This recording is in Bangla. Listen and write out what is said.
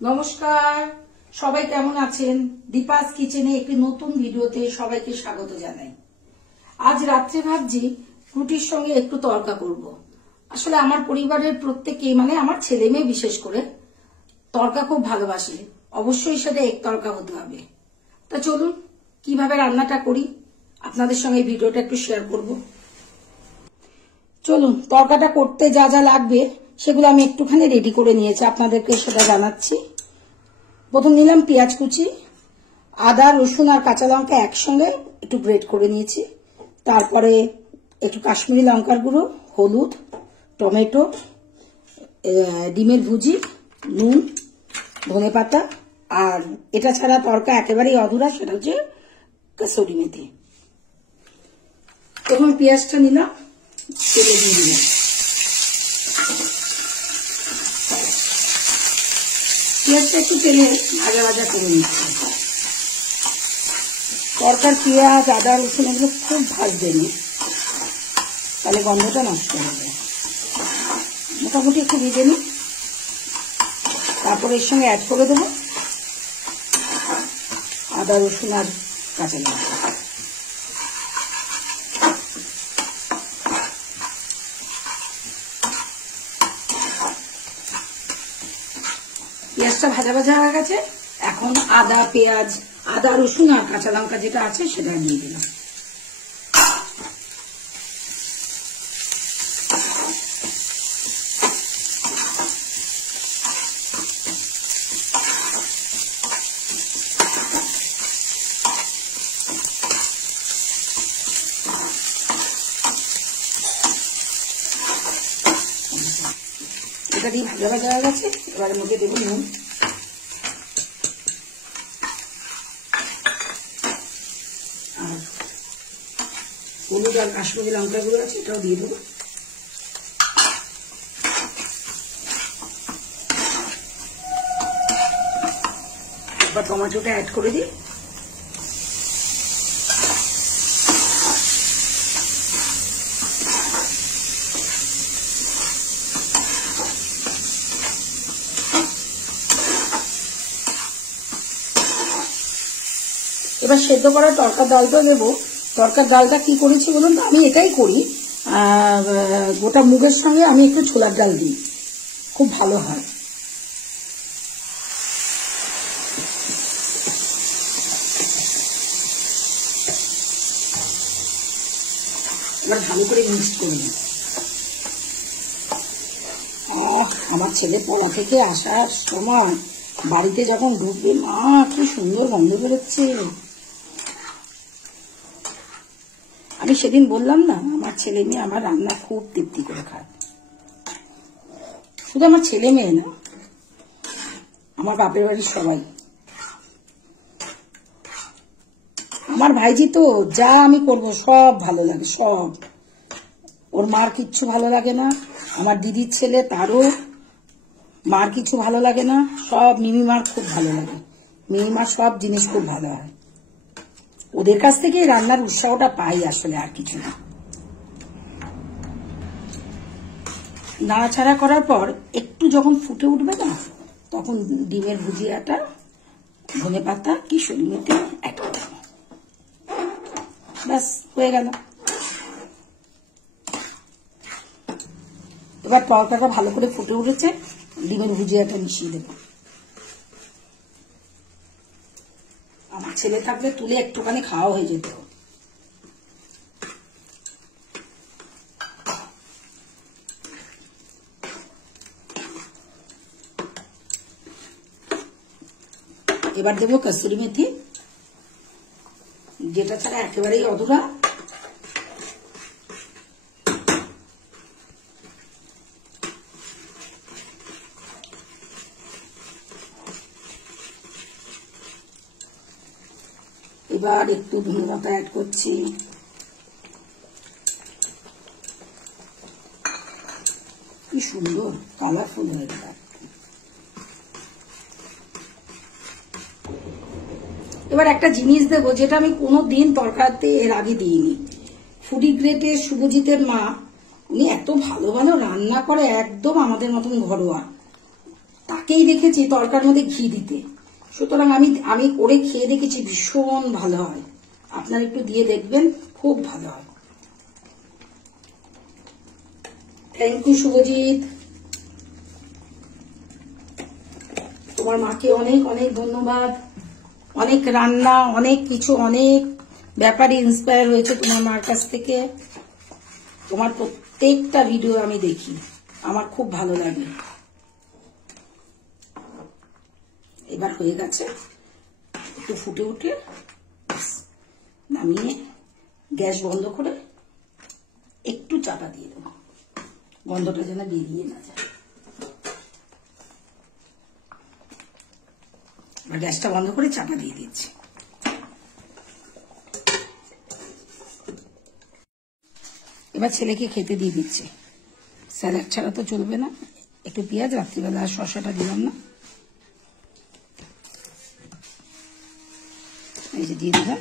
নমস্কার, সবাই কেমন আছেন? দীপাস কিচেনে একটি নতুন ভিডিওতে সবাইকে স্বাগত জানাই। আজ রাত্রে ভাবছি রুটির সঙ্গে একটু তড়কা করব। আসলে আমার পরিবারের প্রত্যেকেই, মানে আমার ছেলে মেয়ে বিশেষ করে তড়কা খুব ভালোবাসে। অবশ্যই সেটা এক তড়কা হতে হবে। তা চলুন কিভাবে রান্নাটা করি আপনাদের সঙ্গে এই ভিডিওটা একটু শেয়ার করব। চলুন, তড়কাটা করতে যা যা লাগবে সেগুলো আমি একটুখানি রেডি করে নিয়েছি, আপনাদেরকে সেটা জানাচ্ছি। প্রথম নিলাম পেঁয়াজ কুচি, আদা রসুন আর কাঁচা লঙ্কা একসঙ্গে একটু গ্রেট করে নিয়েছি। তারপরে একটু কাশ্মীরি লঙ্কার গুঁড়ো, হলুদ, টমেটো, ডিমের ভুজি, নুন, ধনেপাতা, আর এটা ছাড়া তড়কা একেবারেই অধুরা, সেটা হচ্ছে কসুরি মেথি। তখন পেঁয়াজটা নিলাম, তেলে দিয়ে দিলাম। পেঁয়াজটা একটু তেলে ভাজা ভাজা করে নিচ্ছি। তরকার পেঁয়াজ আদা রসুন এগুলো খুব ভাজবে নি, তাহলে গন্ধটা নষ্ট হবে। মোটামুটি একটু ভেজে নিই, তারপরে এর সঙ্গে অ্যাড করে দেবো আদা রসুন আর কাঁচা লঙ্কা। পেঁয়াজটা ভাজা ভাজা হয়ে গেছে, এখন আদা রসুন আর কাঁচা লঙ্কা যেটা আছে সেটা দিয়ে দিলাম। এটা দিয়ে ভাজা ভাজা হয়ে গেছে, এবার মধ্যে দেবো নুন, আর হলুদ আর কাশ্মীরি লঙ্কা গুঁড়ো আছে এটাও দিয়ে দেবো। এবার টমেটোটা অ্যাড করে দিই। এবার সেদ্ধ করা তরকার ডালটা দেবো। তরকার ডালটা কি করেছি বলুন তো, আমি এটাই করি, গোটা মুগের সঙ্গে আমি একটু ছোলার ডাল দিই, খুব ভালো হয়। এবার ভালো করে মিক্স করে নিই। আমার ছেলে পড়া থেকে আসার সময় বাড়িতে যখন ঢুকবে, মা কি সুন্দর গন্ধ বেরোচ্ছে। আমি সেদিন বললাম না, আমার ছেলে মেয়ে আমার রান্না খুব তৃপ্তি করে খায়। শুধু আমার ছেলে মেয়ে না, আমার বাপের বাড়ির সবাই। আমার ভাইজি তো যা আমি করব সব ভালো লাগে, সব। ওর মার কিচ্ছু ভালো লাগে না, আমার দিদির ছেলে তারও মার কিছু ভালো লাগে না, সব মিমিমার খুব ভালো লাগে। মিমিমার সব জিনিস খুব ভালো হয়। ওদের কাছ থেকে রান্নার উৎসাহটা পাই আসলে, আর কিছু না। নাড়াচাড়া করার পর একটু যখন ফুটে উঠবে না, তখন ডিমের ভুজিয়াটা, ধনেপাতা, কসুরি মেথি অ্যাড করে দেবো। ব্যাস হয়ে গেল। এবার তরকাটা ভালো করে ফুটে উঠেছে, ডিমের ভুজিয়াটা মিশিয়ে দেবো। আমার ছেলে থাকলে তুলে একটুখানি খাওয়া হয়ে যেত। এবার দেবো কসুরি মেথি, যেটা ছাড়া একেবারেই অধুরা। এবার একটু ধনেপাতা অ্যাড করছি, কি সুন্দর কালারফুল হয়ে গেল। এবার একটা জিনিস দেবো যেটা আমি কোনোদিন তরকারিতে এর আগে দিইনি। ফুডি গ্রেটের শুভজিতের মা, উনি এত ভালো ভালো রান্না করে, একদম আমাদের মতন ঘরোয়া। আগেই দেখেছি তরকার মধ্যে ঘি দিতে, সুতরাং আমি করে খেয়ে দেখেছি, ভীষণ ভালো হয়। আপনারা একটু দিয়ে দেখবেন, খুব ভালো হয়। থ্যাংক ইউ শুভজিৎ, তোমার মাকে অনেক অনেক ধন্যবাদ। অনেক রান্না, অনেক কিছু, অনেক ব্যাপারে ইন্সপায়ার হয়েছে তোমার মার কাছ থেকে। তোমার প্রত্যেকটা ভিডিও আমি দেখি, আমার খুব ভালো লাগে। এবার হয়ে গেছে, একটু ফুটে উঠে নামিয়ে গ্যাস বন্ধ করে একটু চাপা দিয়ে দেবো, গন্ধটা যেন বেরিয়ে না যায়। গ্যাসটা বন্ধ করে চাপা দিয়ে দিচ্ছি। এবার ছেলেকে খেতে দিয়ে দিচ্ছি। স্যালাড ছাড়া তো চলবে না, একটু পেঁয়াজ, রাত্রিবেলা শসাটা দিলাম না, এই যে দিয়ে দিলাম।